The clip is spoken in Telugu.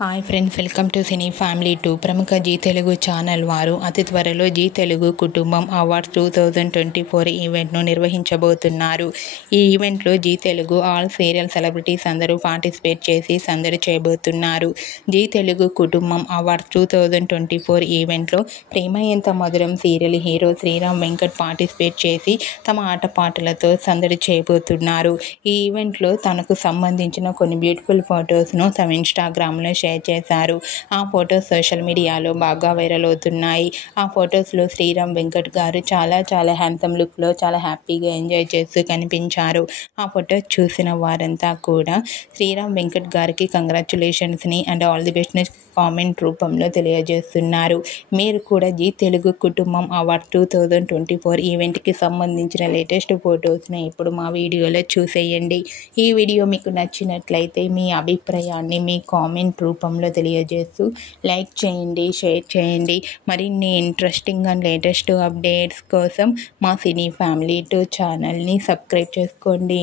Hi friends, welcome to cine family 2. ప్రముఖ జీ తెలుగు ఛానల్ వారు అతి త్వరలో జీ తెలుగు కుటుంబం అవార్డ్స్ 2024 ఈవెంట్ను నిర్వహించబోతున్నారు. ఈ ఈవెంట్లో Zee Telugu all serial celebrities అందరూ పార్టిసిపేట్ చేసి సందడి చేయబోతున్నారు. జీ తెలుగు కుటుంబం అవార్డ్స్ 2024 ఈవెంట్లో Prema Entha Maduram serial hero Sriram Venkat participate చేసి తమ ఆటపాటలతో సందడి చేయబోతున్నారు. ఈ ఈవెంట్లో తనకు సంబంధించిన కొన్ని బ్యూటిఫుల్ ఫొటోస్ను తమ ఇన్స్టాగ్రామ్లో షేర్ చేశారు. ఆ ఫొటోస్ సోషల్ మీడియాలో బాగా వైరల్ అవుతున్నాయి. ఆ ఫొటోస్లో శ్రీరామ్ వెంకట్ గారు చాలా హ్యాండ్సమ్ లుక్లో చాలా హ్యాపీగా ఎంజాయ్ చేస్తూ కనిపించారు. ఆ ఫొటోస్ చూసిన వారంతా కూడా శ్రీరామ్ వెంకట్ గారికి కంగ్రాచ్యులేషన్స్ని అండ్ ఆల్ ది బెస్ట్ని కామెంట్ రూపంలో తెలియజేస్తున్నారు. మీరు కూడా జీ తెలుగు కుటుంబం అవార్డ్ 2024 ఈవెంట్కి సంబంధించిన లేటెస్ట్ ఫొటోస్ని ఇప్పుడు మా వీడియోలో చూసేయండి. ఈ వీడియో మీకు నచ్చినట్లయితే మీ అభిప్రాయాన్ని మీ కామెంట్ రూపంలో తెలియజేస్తూ లైక్ చేయండి, షేర్ చేయండి. మరిన్ని ఇంట్రెస్టింగ్ అండ్ లేటెస్ట్ అప్డేట్స్ కోసం మా సినీ ఫ్యామిలీ 2 ఛానల్ని సబ్స్క్రైబ్ చేసుకోండి.